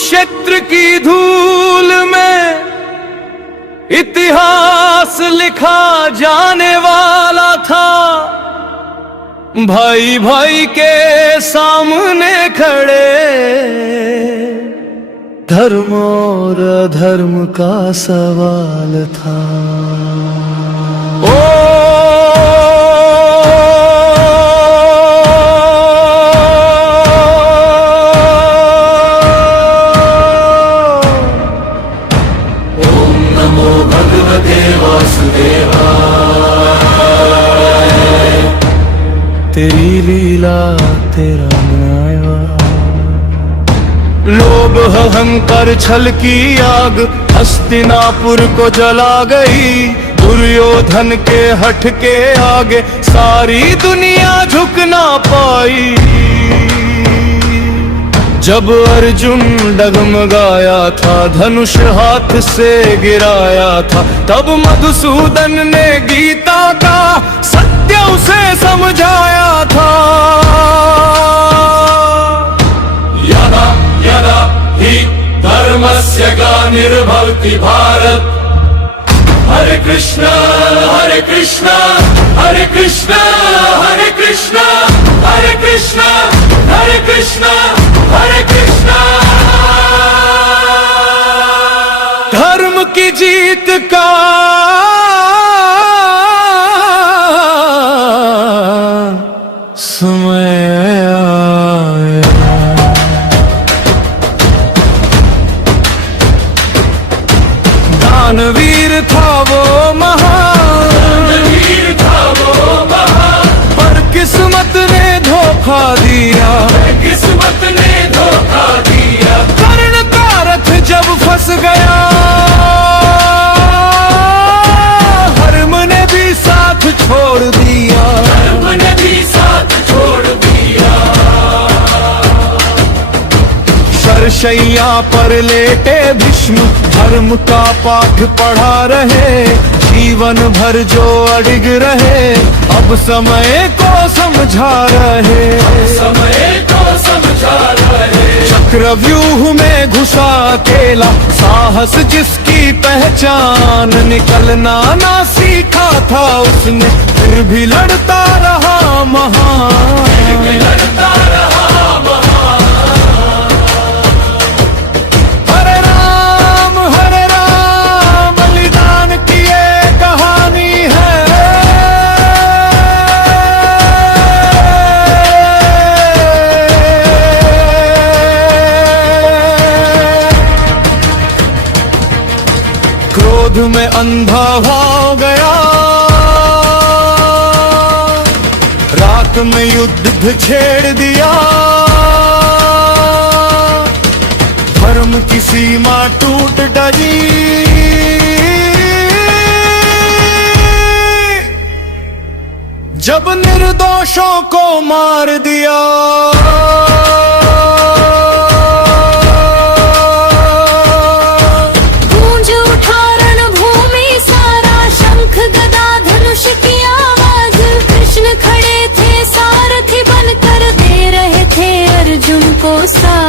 कुरुक्षेत्र की धूल में इतिहास लिखा जाने वाला था। भाई भाई के सामने खड़े धर्म और अधर्म का सवाल था। ओ तेरी लीला तेरा न्याय, लोभ अहंकार छल की आग हस्तिनापुर को जला गई। दुर्योधन के हठ के आगे सारी दुनिया झुक ना पाई। जब अर्जुन डगमगाया था, धनुष हाथ से गिराया था, तब मधुसूदन ने गीता का सत्य उसे समझाया था। यदा यदा हि धर्मस्य ग्लानिर्भवति भारत। हरे कृष्ण हरे कृष्ण हरे कृष्ण हरे कृष्ण हरे कृष्ण हरे कृष्ण हरे कृष्ण। धर्म की जीत का समय आया। दानवीर था वो महान, वीर था वो महान, पर किस्मत ने धोखा दिया। किस्मत ने धोखा दिया। कर्ण का रथ जब फंस गया, धर्म ने भी साथ छोड़ दिया। धर्म ने भी साथ छोड़ दिया। शरशैया पर लेटे भीष्म धर्म का पाठ पढ़ा रहे। जीवन भर जो अडिग रहे, अब समय को समझा रहे। समय को समझा रहे। चक्रव्यूह में घुसा अकेला, साहस जिसकी पहचान, निकलना ना सीखा था उसने, फिर भी लड़ता रहा महान। लड़ता रहा महान। हरे राम बलिदान की ये कहानी है। क्रोध में अंधा हो गया, रात में युद्ध छेड़ दिया। धर्म की सीमा टूट डरी, जब निर्दोषों को मार दिया। गूंज उठा रणभूमि सारा, शंख गदा धनुष की आवाज। कृष्ण खड़े थे सारथी बनकर, दे रहे थे अर्जुन को साथ।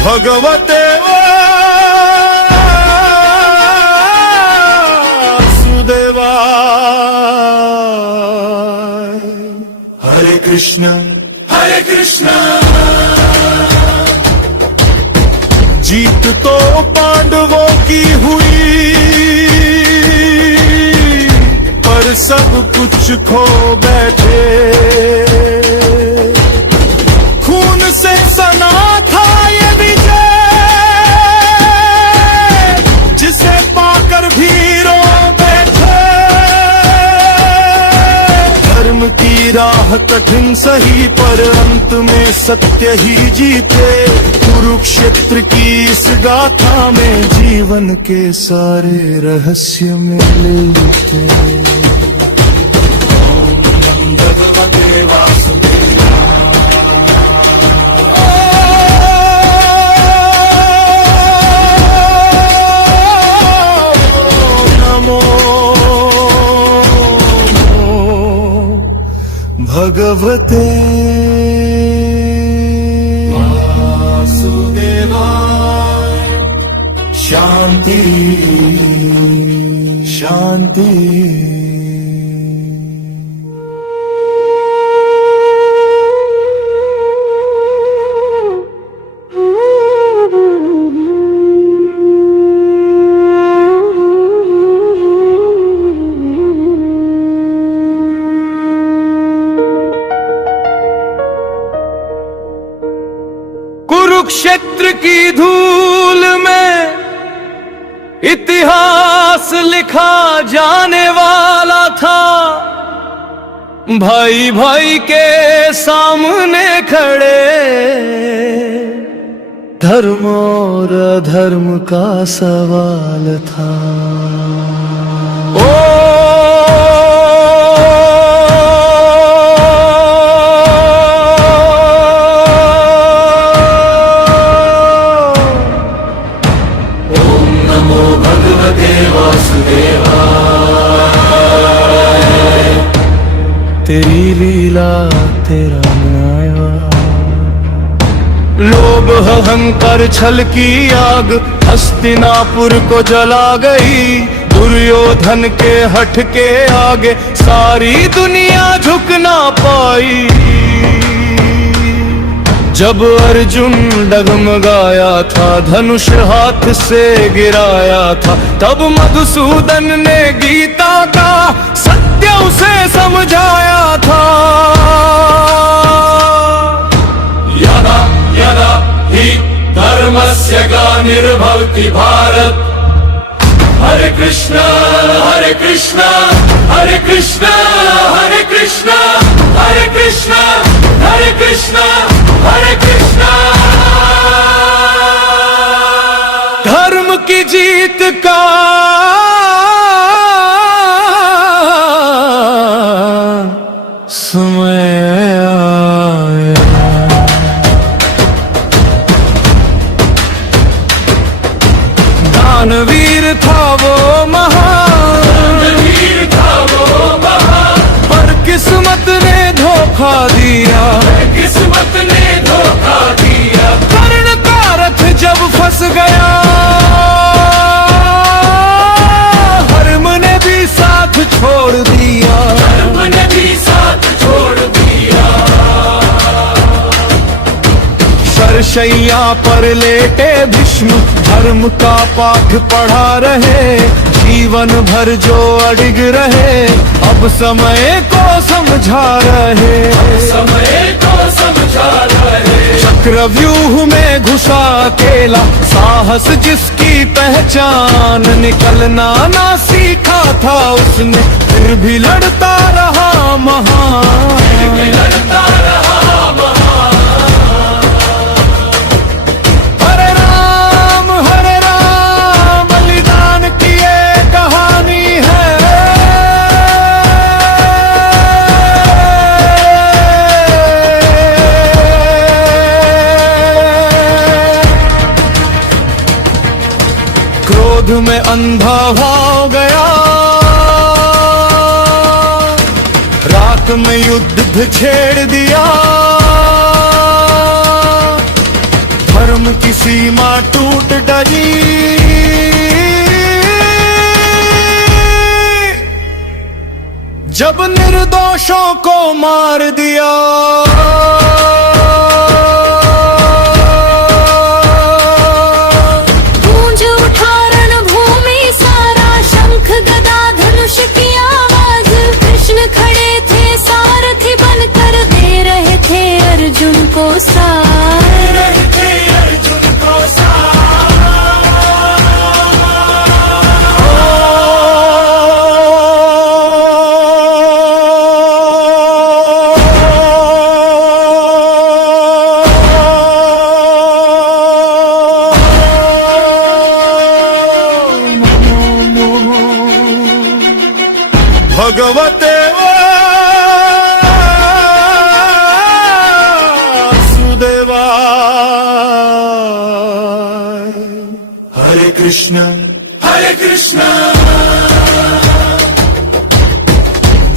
भगवते वासुदेवा। हरे कृष्ण हरे कृष्ण। जीत तो पांडवों की हुई, पर सब कुछ खो बैठे। खून से सना था ये विजय, जिसे पाकर भी रो बैठे। धर्म की राह कठिन सही, पर अंत में सत्य ही जीते। कुरुक्षेत्र की इस गाथा में जीवन के सारे रहस्य मिले थे। भगवते वासुदेवाय शांति शांति। कुरुक्षेत्र की धूल में इतिहास लिखा जाने वाला था। भाई भाई के सामने खड़े धर्म और अधर्म का सवाल था। ओ तेरी लीला तेरा न्याय। लोभ अहंकार छल की आग हस्तिनापुर को जला गई। दुर्योधन के हठ के आगे सारी दुनिया झुक ना पाई। जब अर्जुन डगमगाया था धनुष हाथ से गिराया था, तब मधुसूदन ने गीता का सत्य उसे समझाया था। यदा यदा हि धर्मस्य ग्लानिर्भवति भारत। हरे कृष्ण हरे कृष्ण हरे कृष्ण हरे कृष्ण हरे कृष्ण हरे कृष्ण हरे कृष्ण। धर्म की जीत का समय आया। दानवीर था वो महान, पर किस्मत ने धोखा दिया। किस्मत ने धोखा दिया। कर्ण का रथ जब फंस गया, धर्म ने भी साथ छोड़ दिया। धर्म ने भी साथ छोड़ दिया। सरशैया पर लेटे भीष्म धर्म का पाठ पढ़ा रहे। जीवन भर जो अडिग रहे, अब समय को समझा रहे। समय को समझा रहे। चक्रव्यूह में घुसा अकेला, साहस जिसकी पहचान। निकलना ना सीखा था उसने, फिर भी लड़ता रहा महान। लड़ता रहा महान। हरे राम बलिदान की ये कहानी है। क्रोध में अंधा हो गया, रात में युद्ध छेड़ दिया। धर्म की सीमा टूट डली, जब निर्दोषों को मार दिया। गूंज उठा रणभूमि सारा, शंख गदा धनुष की आवाज। कृष्ण खड़े थे सारथी बनकर, दे रहे थे अर्जुन को साथ। भगवते वासुदेवाय। हरे कृष्ण हरे कृष्ण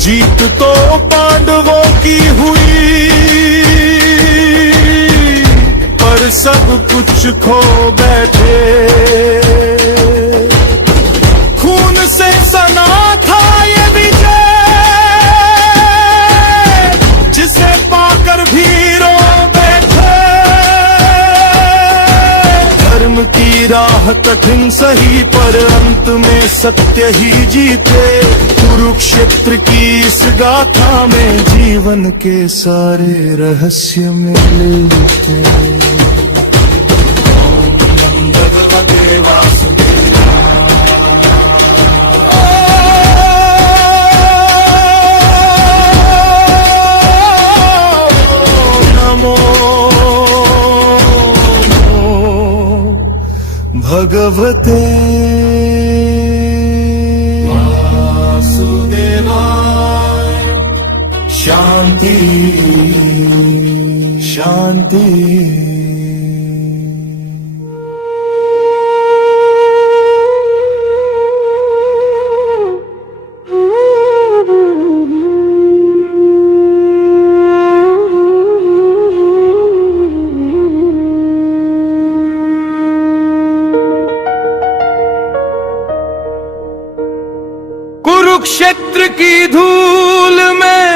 जीत तो पांडवों की हुई, पर सब कुछ खो बैठे। खून से सना था ये विजय, जिसे पाकर भी रो बैठे। धर्म की राह कठिन सही, पर अंत में सत्य ही जीते। कुरुक्षेत्र की इस गाथा में जीवन के सारे रहस्य मिले थे। भगवते वासुदेवाय शांति शांति। कुरुक्षेत्र की धूल में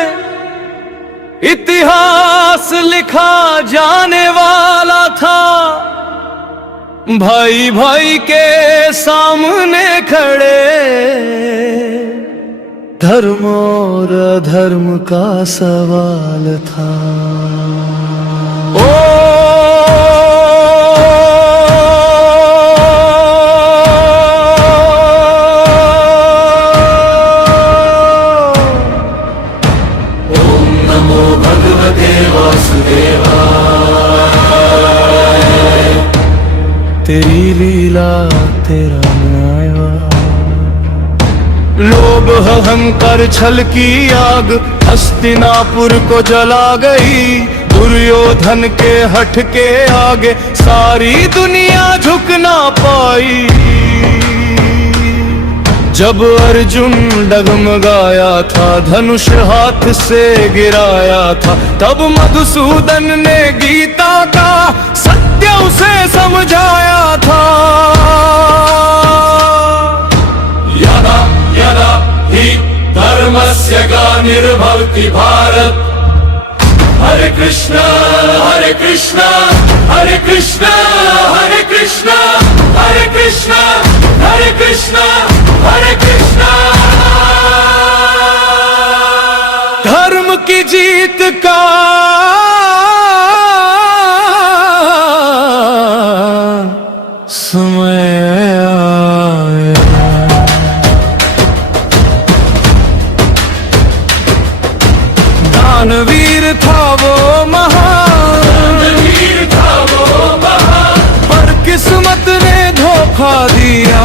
इतिहास लिखा जाने वाला था। भाई भाई के सामने खड़े धर्म और अधर्म का सवाल था। तेरी लीला तेरा न्याय, लोभ अहंकार छल की आग हस्तिनापुर को जला गई। दुर्योधन के हठ के आगे सारी दुनिया झुक ना पाई। जब अर्जुन डगमगाया था, धनुष हाथ से गिराया था, तब मधुसूदन ने गीता का सत्य उसे समझाया था। यदा यदा हि धर्मस्य ग्लानिर्भवति भारत। हरे कृष्ण हरे कृष्ण हरे कृष्ण हरे कृष्ण हरे कृष्ण हरे कृष्ण हरे कृष्ण। धर्म की जीत का समय आया। दानवीर था वो महान, वीर था वो महान, पर किस्मत ने धोखा दिया।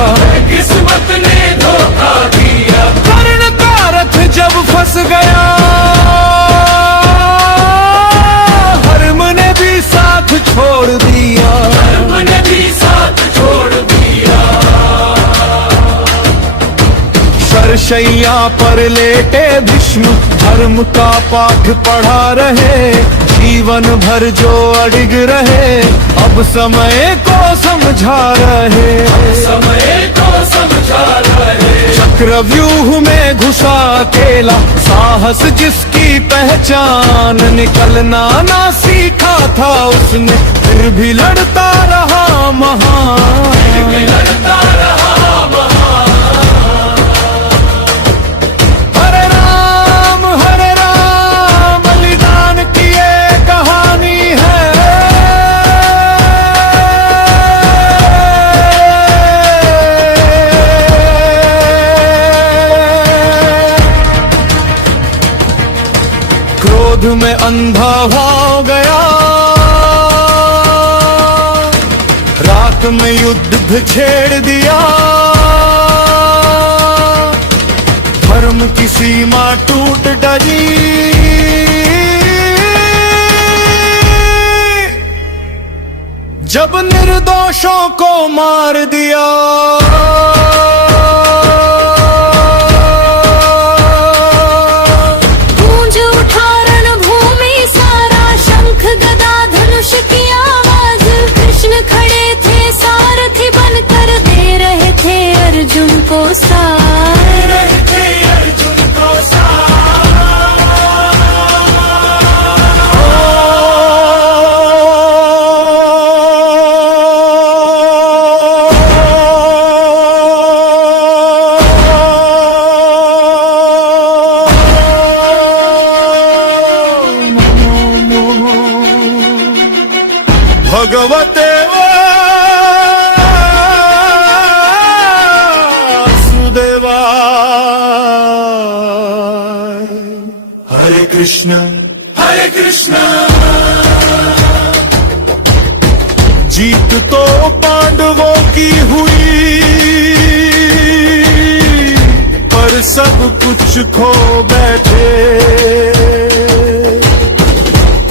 किस्मत ने धोखा दिया। कर्ण का रथ जब फंस गया, धर्म ने भी साथ छोड़ दिया। धर्म ने भी साथ छोड़ दिया। शरशैया पर लेटे भीष्म धर्म का पाठ पढ़ा रहे। जीवन भर जो अडिग रहे, अब समय को समझा रहे। समय को समझा रहे। चक्रव्यूह में घुसा अकेला, साहस जिसकी पहचान। निकलना ना सीखा था उसने, फिर भी लड़ता रहा महान। लड़ता रहा महान। हरे राम बलिदान की ये कहानी है। क्रोध में अंधा हो गया, रात में युद्ध छेड़ दिया। धर्म की सीमा टूट डरी, जब निर्दोषों को मार दिया। अर्जुन को साथ। रहे थे अर्जुन को साथ। भगवते वासुदेवाय। हरे कृष्ण हरे कृष्ण। जीत तो पांडवों की हुई, पर सब कुछ खो बैठे।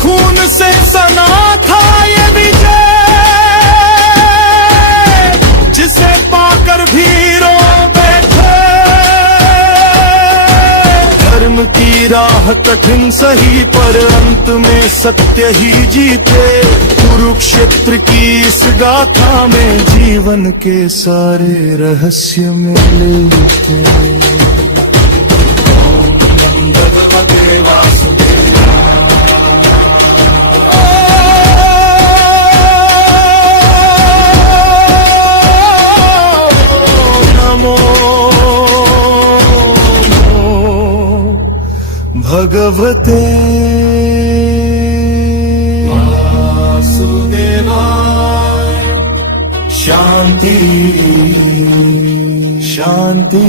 खून से सना था ये विजय, जिसे पाकर भी रो बैठे। धर्म की राह कठिन सही, पर अंत में सत्य ही जीते। कुरुक्षेत्र की इस गाथा में जीवन के सारे रहस्य मिले थे। भगवते वासुदेव। भगवते वासुदेवाय। शांति शांति।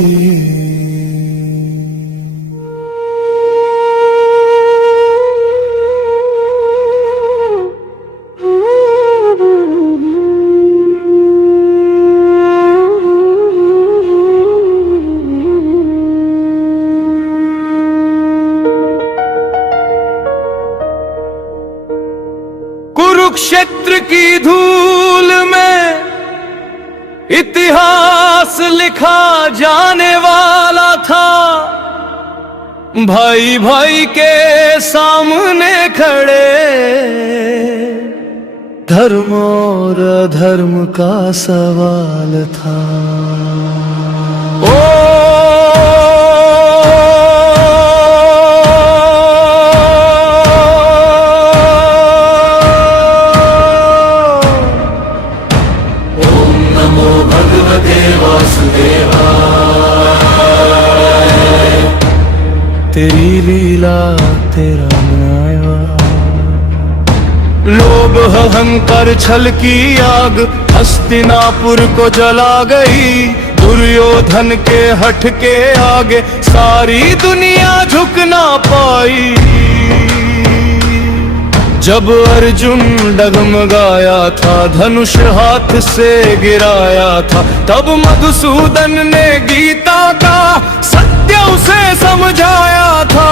कुरुक्षेत्र की धूल में इतिहास लिखा जाने वाला था। भाई भाई के सामने खड़े, धर्म और अधर्म का सवाल था। ओ तेरी लीला तेरा न्याय। लोभ अहंकार छल की आग हस्तिनापुर को जला गई। दुर्योधन के हठ के आगे सारी दुनिया झुक ना पाई। जब अर्जुन डगमगाया था, धनुष हाथ से गिराया था, तब मधुसूदन ने गीता का सत्य उसे समझाया था।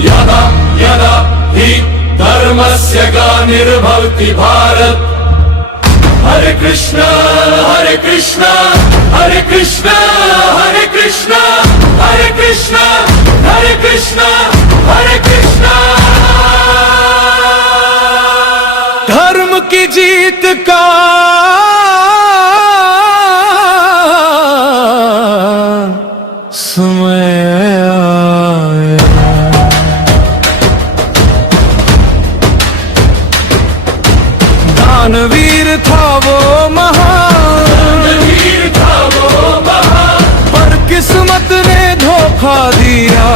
यदा यदा हि धर्मस्य ग्लानिर्भवति भारत। हरे कृष्ण हरे कृष्ण हरे कृष्ण हरे कृष्ण हरे कृष्ण हरे कृष्ण हरे कृष्ण। धर्म की जीत का समय आया। दानवीर था वो महान, वीर था वो महान, पर किस्मत ने धोखा दिया।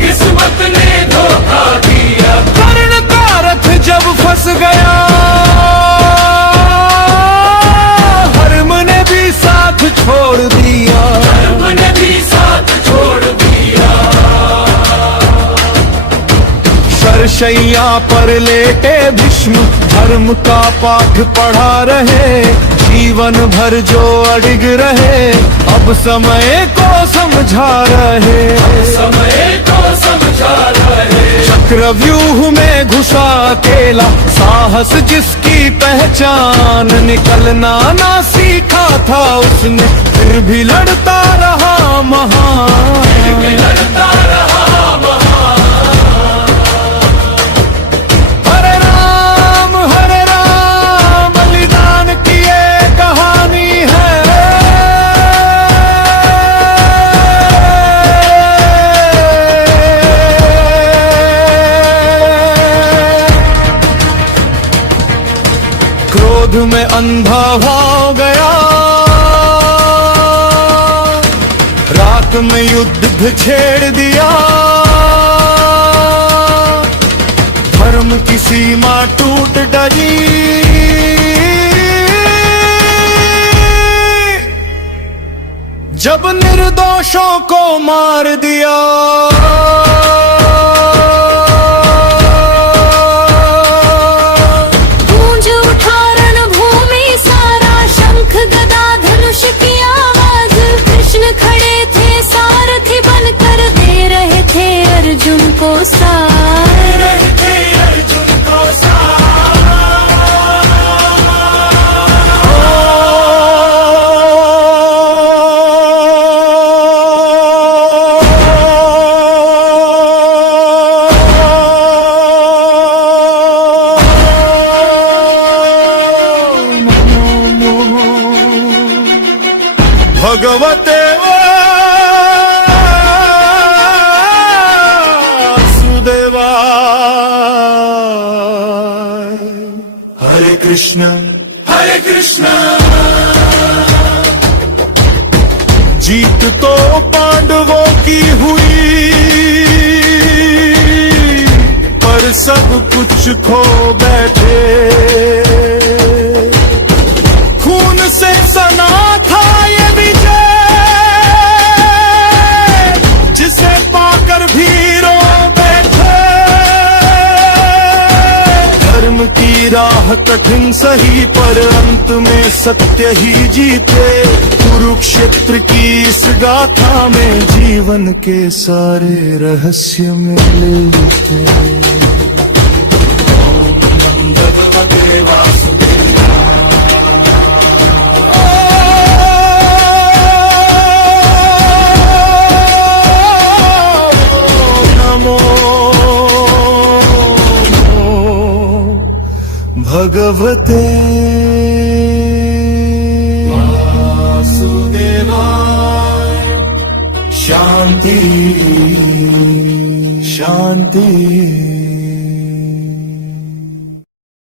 किस्मत ने धोखा दिया। कर्ण का रथ जब फंस गया, धर्म ने भी साथ छोड़ दिया। धर्म ने भी साथ छोड़ दिया। शरशैया पर लेटे भीष्म धर्म का पाठ पढ़ा रहे। जीवन भर जो अडिग रहे, अब समय को समझा रहे। समय को समझा रहे। चक्रव्यूह में घुसा अकेला, साहस जिसकी पहचान। निकलना ना सीखा था उसने, फिर भी लड़ता रहा महान। लड़ता रहा महान। हरे राम बलिदान की ये कहानी। अंधा हो गया, रात में युद्ध छेड़ दिया, धर्म की सीमा टूट डरी, जब निर्दोषों को मार दिया। गूंज उठा रणभूमि सारा, शंख गदा धनुष की आवाज, कृष्ण खड़े थे सारथी बनकर, दे रहे थे अर्जुन को साथ। भगवते वासुदेवाय, हरे कृष्ण हरे कृष्णा। जीत तो पांडवों की हुई, पर सब कुछ खो बैठे, खून से सना था ये विजय, जिसे पाकर भी रो बैठे। धर्म की राह कठिन सही, पर अंत में सत्य ही जीते। कुरुक्षेत्र की इस गाथा में जीवन के सारे रहस्य मिले थे। भगवते वासुदेवाय, शांति शांति।